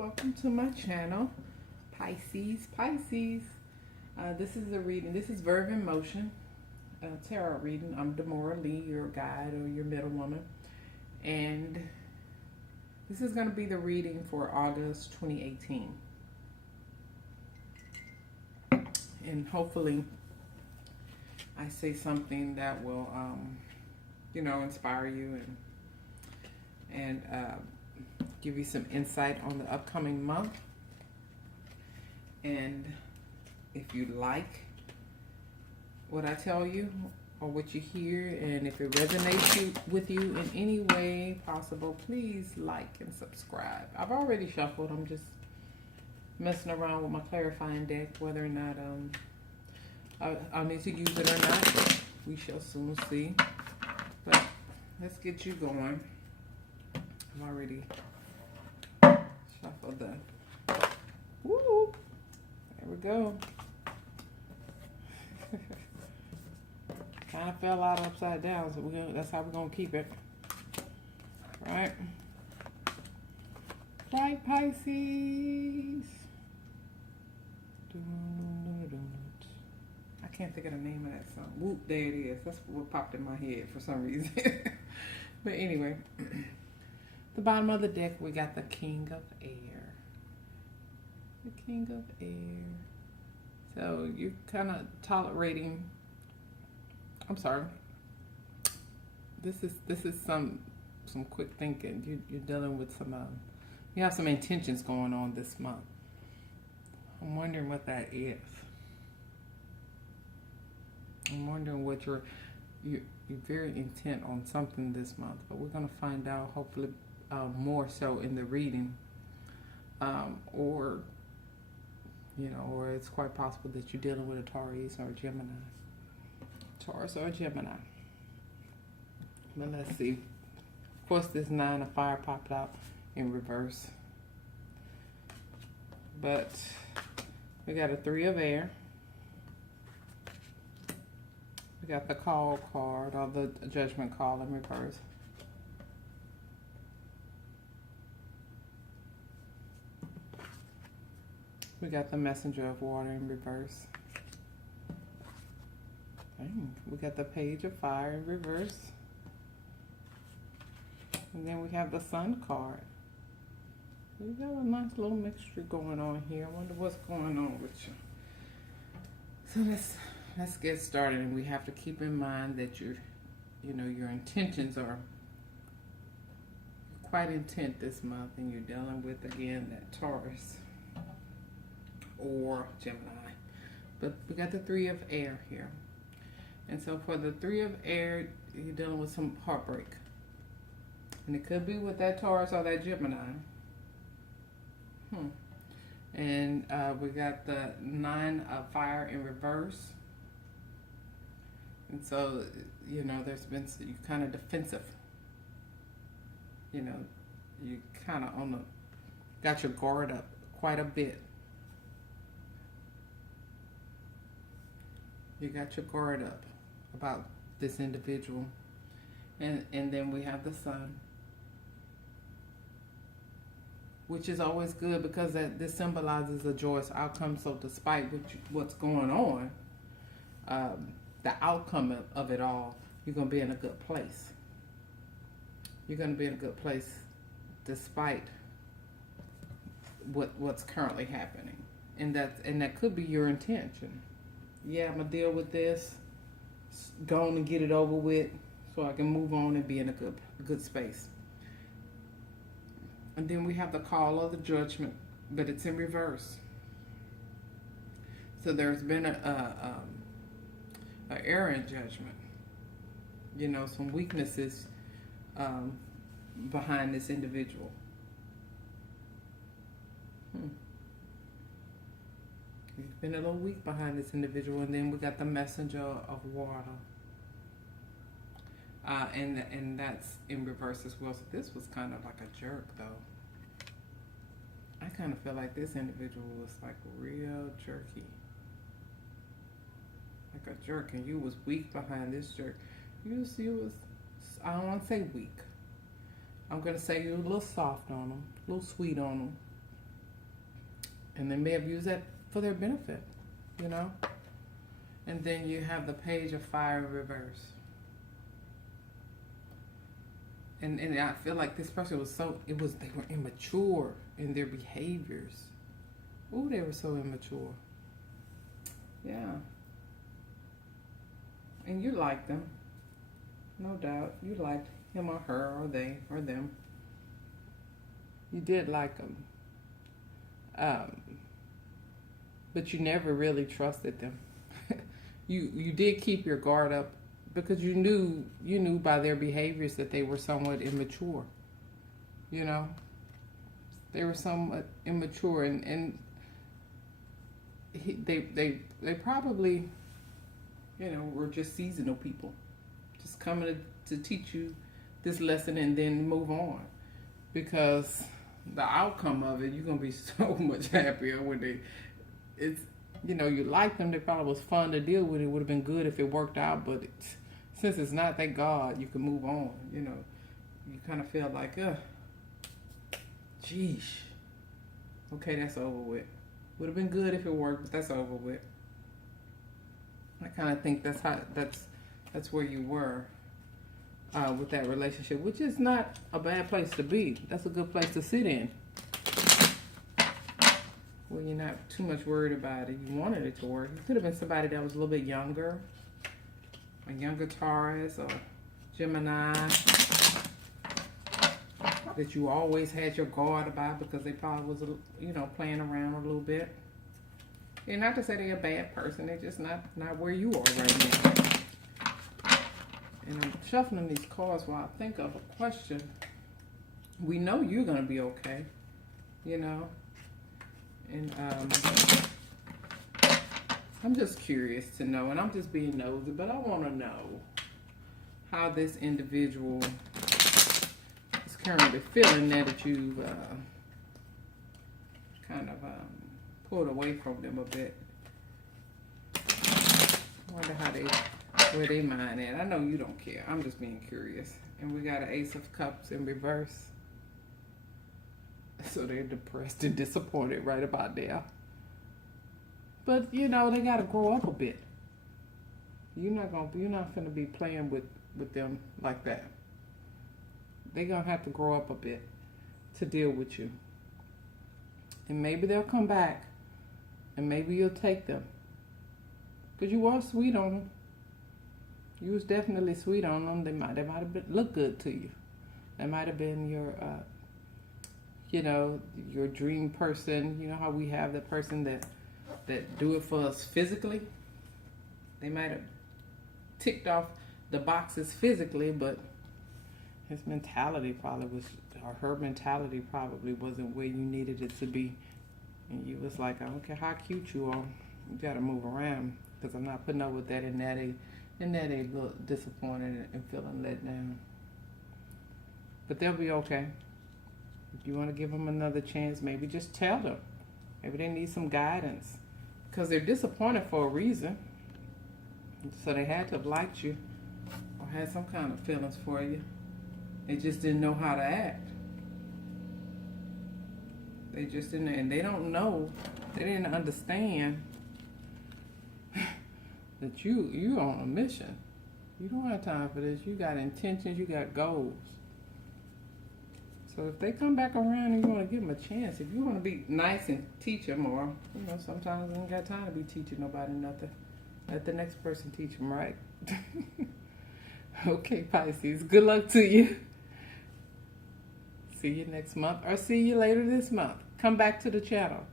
welcome to my channel, Pisces. This is a reading. This is Verve in Motion, tarot reading. I'm Demora Lee, your guide or your middle woman, and this is going to be the reading for August 2018. And hopefully I say something that will, inspire you and give you some insight on the upcoming month. And if you like what I tell you or what you hear, and if it resonates with you in any way possible, please like and subscribe. I've already shuffled. I'm just messing around with my clarifying deck. Whether or not I'll need to use it or not, we shall soon see. But let's get you going. I've already shuffled the. Woo! There we go. Kind of fell out upside down, so that's how we're gonna keep it. Right? Right, Pisces. I can't think of the name of that song. Whoop, there it is. That's what popped in my head for some reason. But anyway, the bottom of the deck, we got the King of Air. The King of Air. So you're kind of tolerating. I'm sorry. This is some quick thinking. You're dealing with some. You have some intentions going on this month. I'm wondering what that is. I'm wondering what you're very intent on something this month, but we're gonna find out hopefully more so in the reading, or it's quite possible that you're dealing with a Taurus or a Gemini. Taurus or Gemini. But let's see. Of course, this 9 of Fire popped out in reverse. But we got a 3 of Air. We got the Call card, or the Judgment call in reverse. We got the Messenger of Water in reverse. Dang. We got the Page of Fire in reverse. And then we have the Sun card. We got a nice little mixture going on here. I wonder what's going on with you. So let's get started, and we have to keep in mind that your intentions are quite intent this month, and you're dealing with, again, that Taurus or Gemini. But we got the 3 of Air here. And so for the 3 of Air, you're dealing with some heartbreak. And it could be with that Taurus or that Gemini. And we got the 9 of Fire in reverse. And so, there's been, you kind of defensive. You kind of got your guard up quite a bit. You got your guard up about this individual. And then we have the Sun, which is always good because this symbolizes a joyous outcome. So despite what's going on, the outcome of it all, you're going to be in a good place. You're going to be in a good place despite what's currently happening. And that could be your intention. Yeah, I'm going to deal with this, go on and get it over with so I can move on and be in a good space. And then we have the Call of the Judgment, but it's in reverse. So there's been a error in judgment. Some weaknesses behind this individual. You've been a little weak behind this individual. And then we got the Messenger of Water. And that's in reverse as well. So this was kind of like a jerk, though. I kind of feel like this individual was like real jerky. Like a jerk, and you was weak behind this jerk. You was, I don't want to say weak. I'm going to say you were a little soft on them, a little sweet on them. And they may have used that for their benefit, you know? And then you have the Page of Fire in reverse. And I feel like this person was they were immature in their behaviors. Ooh, they were so immature. Yeah. And you liked them. No doubt. You liked him or her or they or them. You did like them. But you never really trusted them. You did keep your guard up because you knew by their behaviors that they were somewhat immature. You know? They were somewhat immature and they probably, you know, were just seasonal people. Just coming to teach you this lesson and then move on. Because the outcome of it, you're going to be so much happier when you know, you like them. They probably was fun to deal with. It would have been good if it worked out, but since it's not, thank God, you can move on. You know, you kind of feel like, geesh, okay, that's over with. Would have been good if it worked, but that's over with. I kind of think that's where you were with that relationship, which is not a bad place to be. That's a good place to sit in. Well, you're not too much worried about it. You wanted it to work. It could have been somebody that was a little bit younger, a younger Taurus or Gemini, that you always had your guard about because they probably was, you know, playing around a little bit. And not to say they're a bad person, they're just not where you are right now. And I'm shuffling these cards while I think of a question. We know you're going to be okay, you know. And I'm just curious to know, and I'm just being nosy, but I want to know how this individual is currently feeling now that you've kind of pulled away from them a bit. I wonder where they mind at. I know you don't care. I'm just being curious. And we got an Ace of Cups in reverse. So they're depressed and disappointed right about there. But you know, they gotta grow up a bit. You're not gonna be playing with them like that. They're gonna have to grow up a bit to deal with you. And maybe they'll come back and maybe you'll take them. Because you were sweet on them. You was definitely sweet on them. They might have looked good to you. They might have been your you know, your dream person. You know how we have the person that do it for us physically? They might have ticked off the boxes physically, but his mentality probably was, or her mentality probably wasn't where you needed it to be. And you was like, I don't care how cute you are, you gotta move around, because I'm not putting up with that. And they look disappointed and feeling let down. But they'll be okay. If you want to give them another chance, maybe just tell them. Maybe they need some guidance. Because they're disappointed for a reason. So they had to have liked you or had some kind of feelings for you. They just didn't know how to act. They just didn't, and they don't know, they didn't understand that you're on a mission. You don't have time for this. You got intentions, you got goals. So if they come back around and you want to give them a chance, if you want to be nice and teach them, or, you know, sometimes we ain't got time to be teaching nobody nothing. Let the next person teach them, right? Okay, Pisces, good luck to you. See you next month, or see you later this month. Come back to the channel.